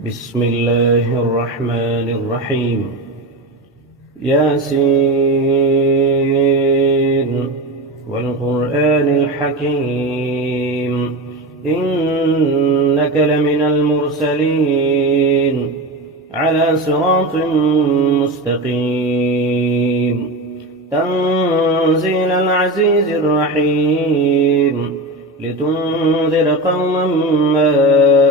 بسم الله الرحمن الرحيم. ياسين والقرآن الحكيم إنك لمن المرسلين على صراط مستقيم تنزيل العزيز الرحيم لتنذر قوما ما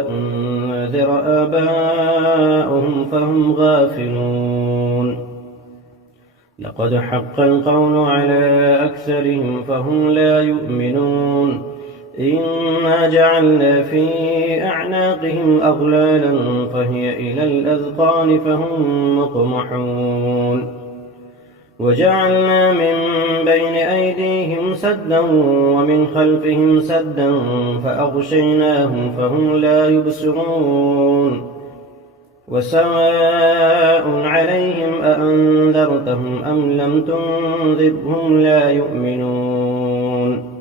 أنذر آباؤهم فهم غافلون لقد حق القول على أكثرهم فهم لا يؤمنون إنا جعلنا في أعناقهم أغلالا فهي إلى الأذقان فهم مقمحون وجعلنا من بين أيديهم سدا ومن خلفهم سدا فأغشيناهم فهم لا يبصرون وسواء عليهم أأنذرتهم أم لم تنذرهم لا يؤمنون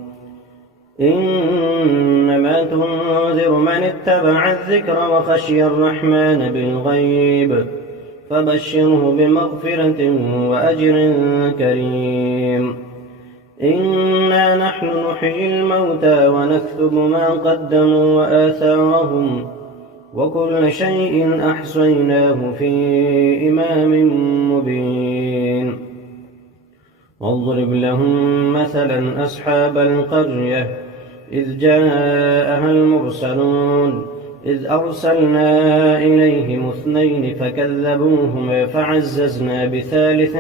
إنما تنذر من اتبع الذكر وخشي الرحمن بالغيب فبشره بمغفرة وأجر كريم إنا نحن نحيي الموتى ونكتب ما قدموا وآثارهم وكل شيء أحصيناه في إمام مبين واضرب لهم مثلا أصحاب القرية إذ جاءها المرسلون إذ أرسلنا إليهم اثنين فكذبوهما فعززنا بثالث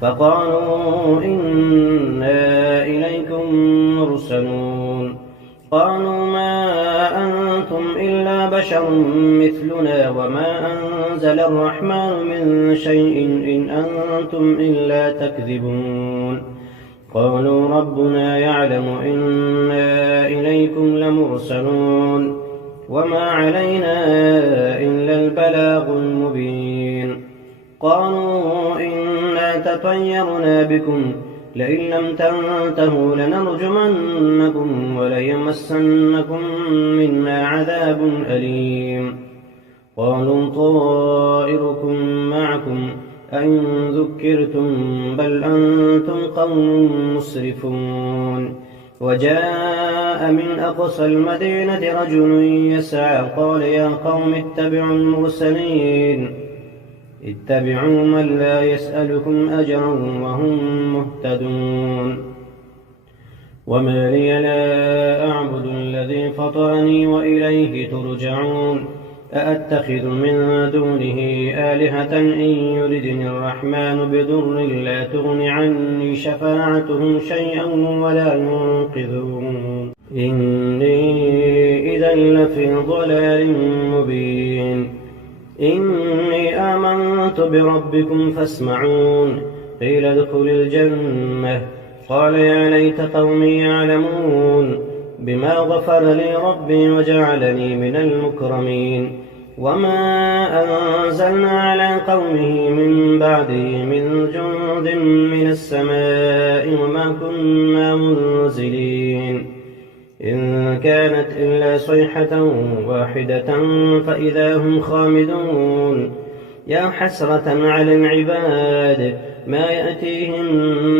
فقالوا إنا إليكم مرسلون قالوا ما أنتم إلا بشر مثلنا وما أنزل الرحمن من شيء إن أنتم إلا تكذبون قالوا ربنا يعلم إنا إليكم لمرسلون وما علينا إلا البلاغ المبين قالوا إنا تطيرنا بكم لئن لم تنتهوا لنرجمنكم وليمسنكم منا عذاب أليم قالوا طائركم معكم أئن ذكرتم بل أنتم قوم مسرفون وجاء من أقصى المدينة رجل يسعى قال يا قوم اتبعوا المرسلين اتبعوا من لا يسألكم أجرا وهم مهتدون وما لي لا أعبد الذي فطرني وإليه ترجعون أأتخذ من دونه آلهة إن يردني الرحمن بضر لا تغن عني شفاعتهم شيئا ولا ينقذون إني إذا لفي ضلال مبين إني آمنت بربكم فاسمعون قيل ادخل الجنة قال يا ليت قومي يعلمون بما غفر لي ربي وجعلني من المكرمين وما أنزلنا على قومه من بعده من جند من السماء وما كنا منزلين إن كانت إلا صيحة واحدة فإذا هم خامدون يا حسرة على العباد ما يأتيهم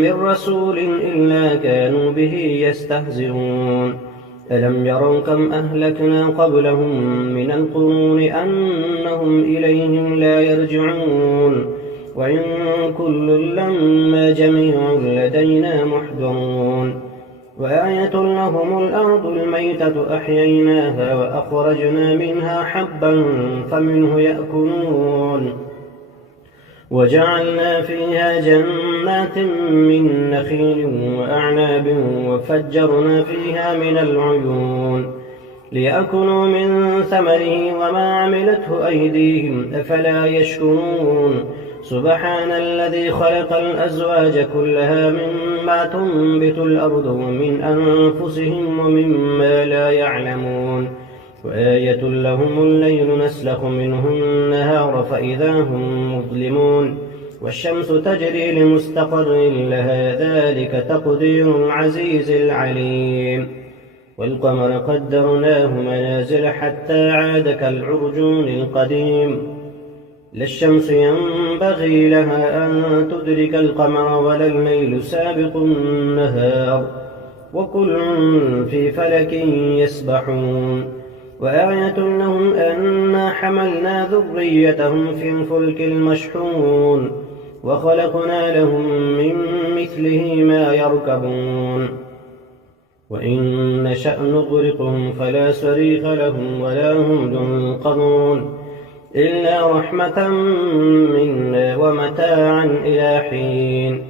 من رسول إلا كانوا به يستهزئون ألم يروا كم أهلكنا قبلهم من القرون أنهم إليهم لا يرجعون وإن كل لما جميع لدينا محضرون وآية لهم الأرض الميتة أحييناها وأخرجنا منها حبا فمنه يأكلون وجعلنا فيها جنات من نخيل وأعناب وفجرنا فيها من العيون ليأكلوا من ثمره وما عملته أيديهم أفلا يشكرون سبحان الذي خلق الأزواج كلها مما تنبت الأرض ومن أنفسهم ومما لا يعلمون وآية لهم الليل نسلخ منه النهار فإذا هم مظلمون والشمس تجري لمستقر لها ذلك تقدير العزيز العليم والقمر قدرناه منازل حتى عاد كالعرجون القديم لا الشمس ينبغي لها أن تدرك القمر ولا الليل سابق النهار وكل في فلك يسبحون وآية لهم أنا حملنا ذريتهم في الفلك المشحون وخلقنا لهم من مثله ما يركبون وإن نشأ نغرقهم فلا صريخ لهم ولا هم ينقذون إلا رحمة منا ومتاعا إلى حين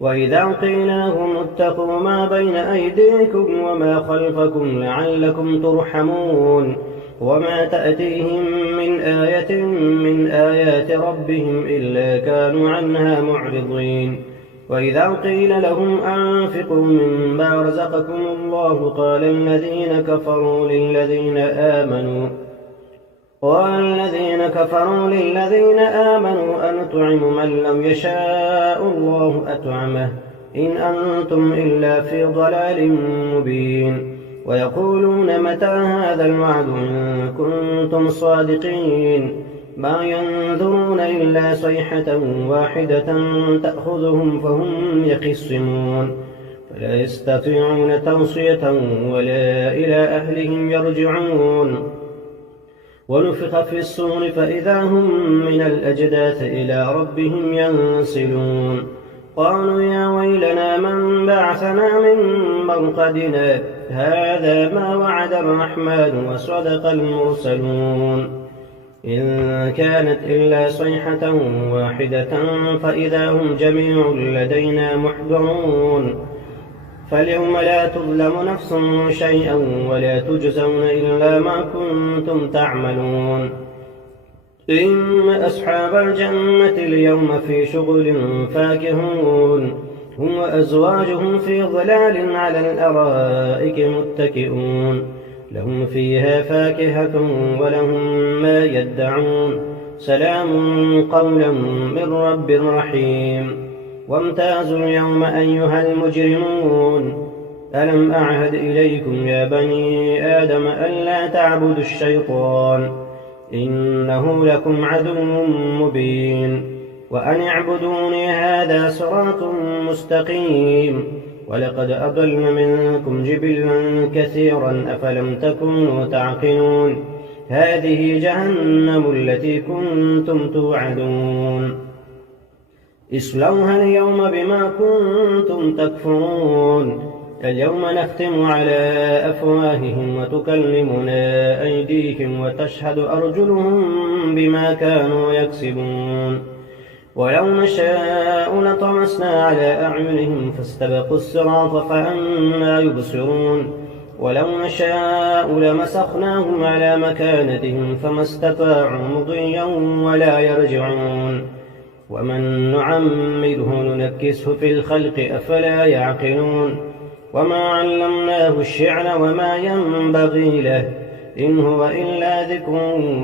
وإذا قيل لهم اتقوا ما بين أيديكم وما خلفكم لعلكم ترحمون وما تأتيهم من آية من آيات ربهم إلا كانوا عنها معرضين وإذا قيل لهم أنفقوا مما رزقكم الله قال الذين كفروا للذين آمنوا أنطعم من لم يشاء الله أطعمه إن أنتم إلا في ضلال مبين ويقولون متى هذا الوعد إن كنتم صادقين ما ينظرون إلا صيحة واحدة تأخذهم فهم يخصمون فلا يستطيعون توصية ولا إلى أهلهم يرجعون ونفخ في الصور فإذا هم من الأجداث إلى ربهم ينسلون قالوا يا ويلنا من بعثنا من مرقدنا هذا ما وعد الرحمن وصدق المرسلون إن كانت إلا صيحة واحدة فإذا هم جميع لدينا محضرون فاليوم لا تظلم نفس شيئا ولا تجزون إلا ما كنتم تعملون إن أصحاب الجنة اليوم في شغل فاكهون هم وأزواجهم في ظلال على الأرائك متكئون لهم فيها فاكهة ولهم ما يدعون سلام قولا من رب رحيم وامتازوا اليوم أيها المجرمون ألم أعهد إليكم يا بني آدم ألا تعبدوا الشيطان إنه لكم عدو مبين وأن اعبدوني هذا صراط مستقيم ولقد أضل منكم جبلا كثيرا أفلم تكونوا تعقلون هذه جهنم التي كنتم توعدون اصلوها اليوم بما كنتم تكفرون اليوم نختم على أفواههم وتكلمنا أيديهم وتشهد أرجلهم بما كانوا يكسبون ولو نشاء لطمسنا على أعينهم فاستبقوا الصراط فأنى يبصرون ولو نشاء لمسخناهم على مكانتهم فما استطاعوا مضيا ولا يرجعون ومن نعمره ننكسه في الخلق أفلا يعقلون وما علمناه الشعر وما ينبغي له إن هو إلا ذكر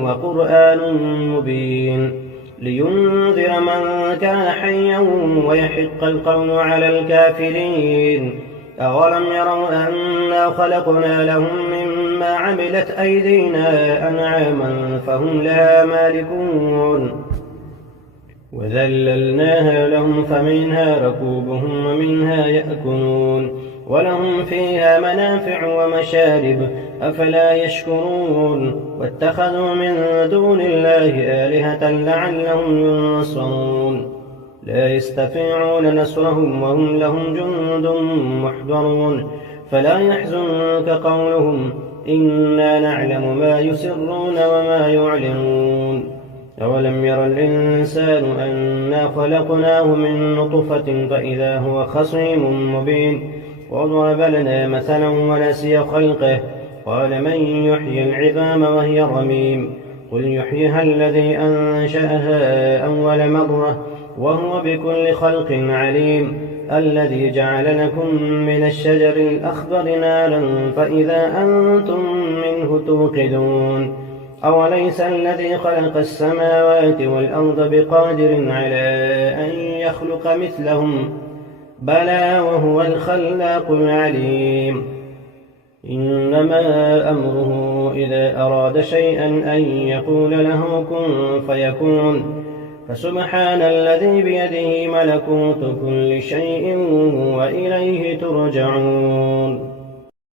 وقرآن مبين لينذر من كان حيا ويحق القول على الكافرين أولم يروا أنا خلقنا لهم مما عملت أيدينا أنعاما فهم لها مالكون وذللناها لهم فمنها ركوبهم ومنها يأكلون ولهم فيها منافع ومشارب أفلا يشكرون واتخذوا من دون الله آلهة لعلهم ينصرون لا يستطيعون نصرهم وهم لهم جند محضرون فلا يحزنك قولهم إنا نعلم ما يسرون وما يعلنون أولم ير الإنسان أنا خلقناه من نطفة فإذا هو خصيم مبين وضرب لنا مثلا ونسي خلقه قال من يحيي العظام وهي رميم قل يحييها الذي أنشأها أول مرة وهو بكل خلق عليم الذي جعل لكم من الشجر الأخضر نارا فإذا أنتم منه توقدون أوليس الذي خلق السماوات والأرض بقادر على أن يخلق مثلهم بلى وهو الخلاق العليم إنما أمره إذا أراد شيئا أن يقول له كن فيكون فسبحان الذي بيده ملكوت كل شيء وإليه ترجعون